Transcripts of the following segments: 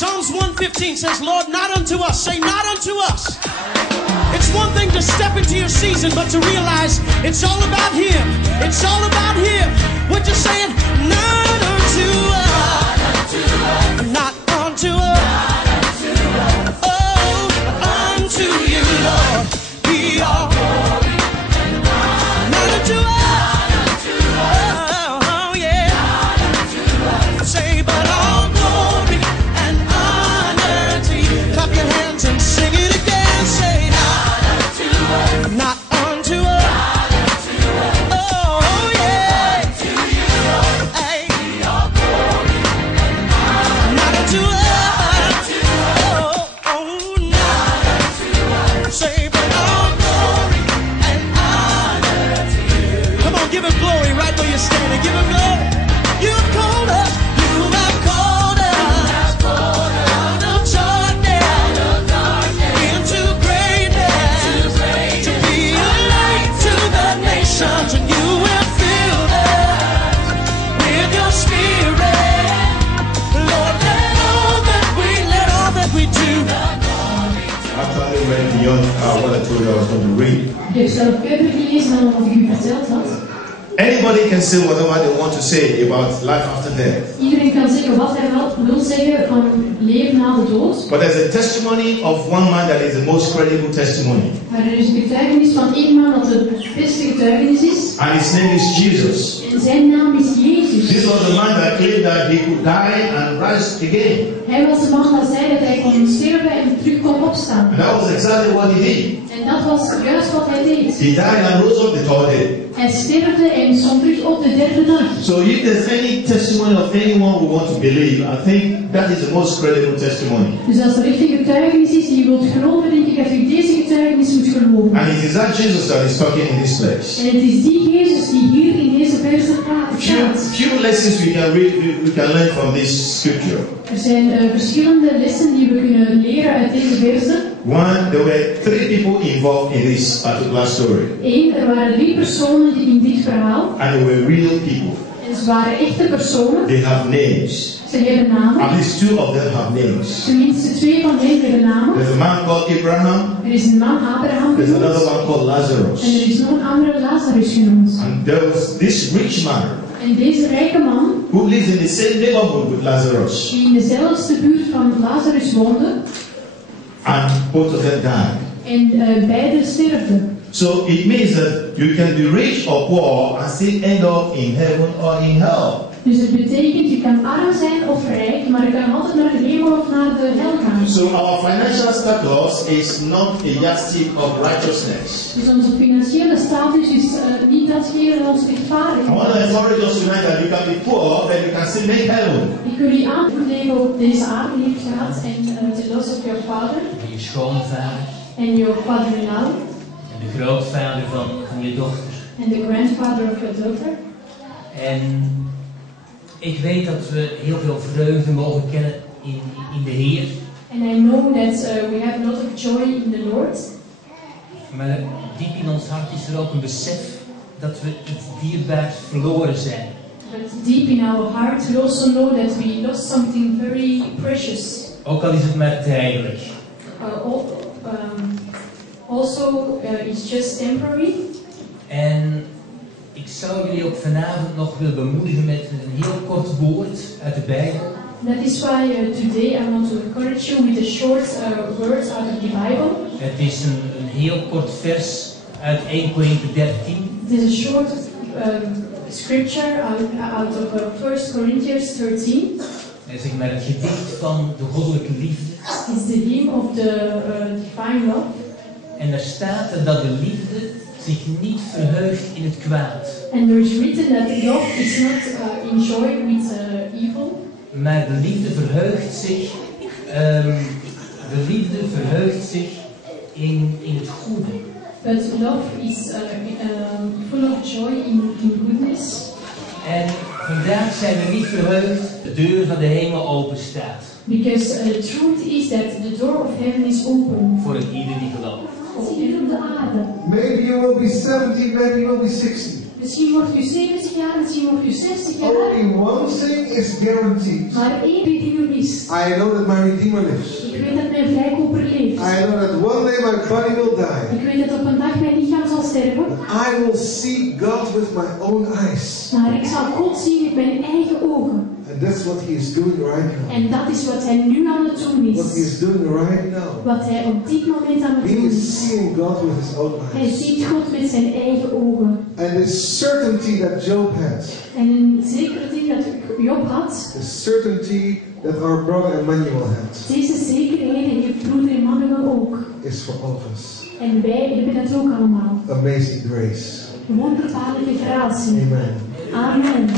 Psalms 115 says, Lord, not unto us. Say, not unto us. It's one thing to step into your season, but to realize it's all about Him. It's all about Him. Would you say it? Not unto us. Not unto us. Oh, unto you, Lord, be all glory. Not unto us. Oh, yeah. Say, but all glory and honor to you. Clap your hands and sing it again. Say, not unto us. Oh, yeah. Hey. Not unto us. Oh, no. Say, but all glory and honor to you. Come on, give Him glory right where you're standing. Give Him glory. You have called us. You have called us out of darkness into greatness, to be a light to the nations, and you will fill us with your Spirit. Lord, let all that we do. Actually went beyond what I told you I was going to read. Ik heb zelf verder gelezen dan wat ik u verteld had. Anybody can say whatever they want to say about life after death. Iedereen kan zeggen wat hij wil zeggen van leven na de dood. But there's a testimony of one man that is the most credible testimony. Maar er is een getuigenis van één man dat het beste getuigenis is. And his name is Jesus. En zijn naam is Jezus. This was the man that claimed that he could die and rise again. Hij was de man dat zei dat hij kon sterven en terug kon opstaan. And that was exactly what he did. En dat was juist wat hij deed. He died and rose up the third day. Hij sterfde en stond terug op de derde dag. So if there's any testimony of anyone we want to believe, I think that is the most credible testimony. Dus als er echt een getuigenis is die je wilt geloven, denk ik dat u deze getuigenis moet geloven. And it is that Jesus that is talking in this place. En het is die Jezus die hier in deze versen praat. Few lessons we can read, we can learn from this scripture. Er zijn verschillende lessen die we kunnen leren uit deze versen. One, there were 3 people involved in this particular story. Eén, er waren 3 personen in dit verhaal. And they were real people. En ze waren echte personen. They have names. Ze hebben namen. At least 2 of them have names. Tenminste 2 van hen hebben namen. There's a man called Abraham. Er is een man Abraham There's genoemd. another one called En Lazarus. er is nog een andere Lazarus genoemd. And there was this rich man En deze rijke man, who lives in the same neighborhood with Lazarus. die in dezelfde buurt van Lazarus woonde. And both of them died. En beide sterfden. So it means that you can be rich or poor and still end up in heaven or in hell. Dus het betekent, je kan arm zijn of rijk, maar je kan altijd naar de hemel of naar de hel gaan. So our financial status is not a yardstick of righteousness. Dus onze financiële status is niet datgene dat ons I rechtvaardig want to encourage us tonight that you can be poor, but you can still make heaven. Ik wil je aan het leven op deze aarde heeft gehad en the loss of your father En je schoonvader. en your father-in-law En de grootvader van je dochter. and the grandfather of your daughter. En ik weet dat we heel veel vreugde mogen kennen in de Heer. And I know that we have a lot of joy in the Lord. Maar diep in ons hart is er ook een besef dat we het dierbaar verloren zijn. But deep in our heart we also know that we lost something very precious. Ook al is het maar tijdelijk. It's just temporary. En ik zou jullie ook vanavond nog willen bemoedigen met een heel kort woord uit de Bijbel. That is why today I want to encourage you with a short word out of the Bible. Het is een heel kort vers uit 1 Korinthe 13. It is a short scripture out of 1 Corinthians 13. Het is zeg maar het gedicht van de goddelijke liefde. It's the hymn of the divine love. En er staat er dat de liefde zich niet verheugt in het kwaad. And there is written that love is not enjoyed with evil. Maar de liefde verheugt zich, in het goede. But love is full of joy in goodness. En vandaag zijn we niet verheugd dat de deur van de hemel open staat. Because the truth is that the door of heaven is open. Voor ieder die gelooft. Voor ieder op de aarde. Maybe you will be 70, maybe you will be 60. Misschien wordt u 70 jaar, misschien wordt u 60 jaar. Only one thing is guaranteed. Maar één ding is. I know that my Redeemer lives. Ik weet dat mijn vrijkoper leeft. I know that one day my body will die. Ik weet dat op een dag mijn lichaam zal sterven. I will see God with my own eyes. Maar ik zal God zien met mijn eigen ogen. And that's what He is doing right now. En dat is wat hij nu aan het doen is. What He is doing right now. Wat hij op dit moment aan het He doen is is. seeing God with His own Hij eyes. ziet God met zijn eigen ogen. And the certainty that Job had, En een zekere ding dat Job had, the certainty that our brother Emmanuel had, deze zekerheden heeft broeder Emmanuel ook. is for all of us. En wij hebben dat ook allemaal. Amazing grace. Wonderbaarlijke gratie. Amen. Amen.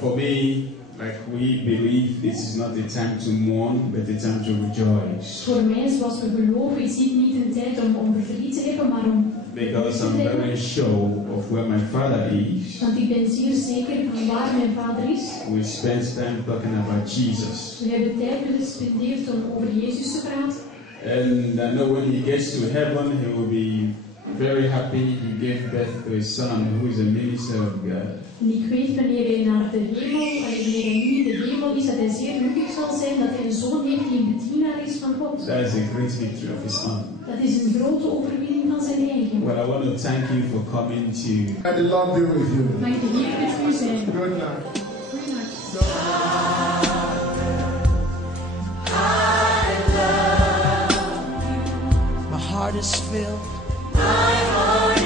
For me, like we believe this is not a time to mourn, but a time to rejoice. Voor mij, zoals we geloven, is dit niet een tijd om verdriet te hebben, maar om... Because I'm very sure of where my father is. Want ik ben zeer zeker van waar mijn vader is. We spent time talking about Jesus. We hebben tijd gespendeerd om over Jezus te praten. And I know when he gets to heaven, he will be very happy. He gave birth to a son who is a minister of God. En ik weet wanneer hij naar de hemel, wanneer hij nu in de hemel is, dat hij zeer gelukkig zal zijn dat hij een zoon heeft die een bedienaar is van God. That is a great victory of his own. Dat is een grote overwinning van zijn eigen. Well, I want to thank you for coming to. And the Lord be with you. Mag de Heer met u zijn. Good night. Goeienacht. My heart is filled. My heart